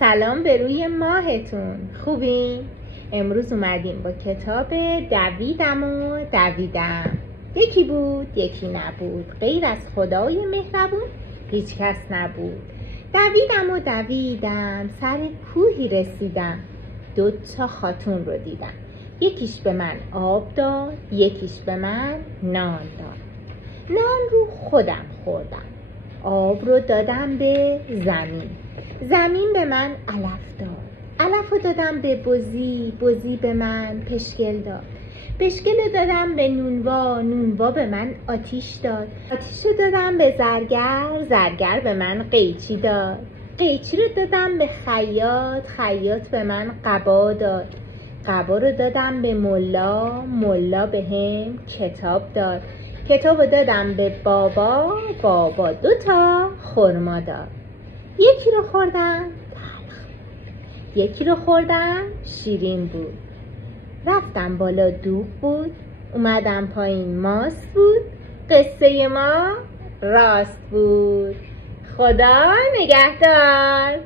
سلام به روی ماهتون. خوبین؟ امروز اومدیم با کتاب دویدم و دویدم. یکی بود یکی نبود، غیر از خدای مهربون هیچ کس نبود. دویدم و دویدم، سر کوهی رسیدم. 2 خاتون رو دیدم، یکیش به من آب داد، یکیش به من نان داد. نان رو خودم خوردم، آب رو دادم به زمین، زمین به من علف داد، علف رو دادم به بزی، بزی به من پشگل داد، پشگل رو دادم به نونوا، نونوا به من آتیش داد، آتیش رو دادم به زرگر، زرگر به من قیچی داد، قیچی رو دادم به خیاط، خیاط به من قبا داد، قبا رو دادم به ملا، ملا به هم کتاب داد، کتاب رو دادم به بابا، بابا 2 خرما داد. یکی رو خوردم تلخ، یکی رو خوردم شیرین بود. رفتم بالا دوغ بود، اومدم پایین ماست بود، قصه ما راست بود. خدا نگهدار.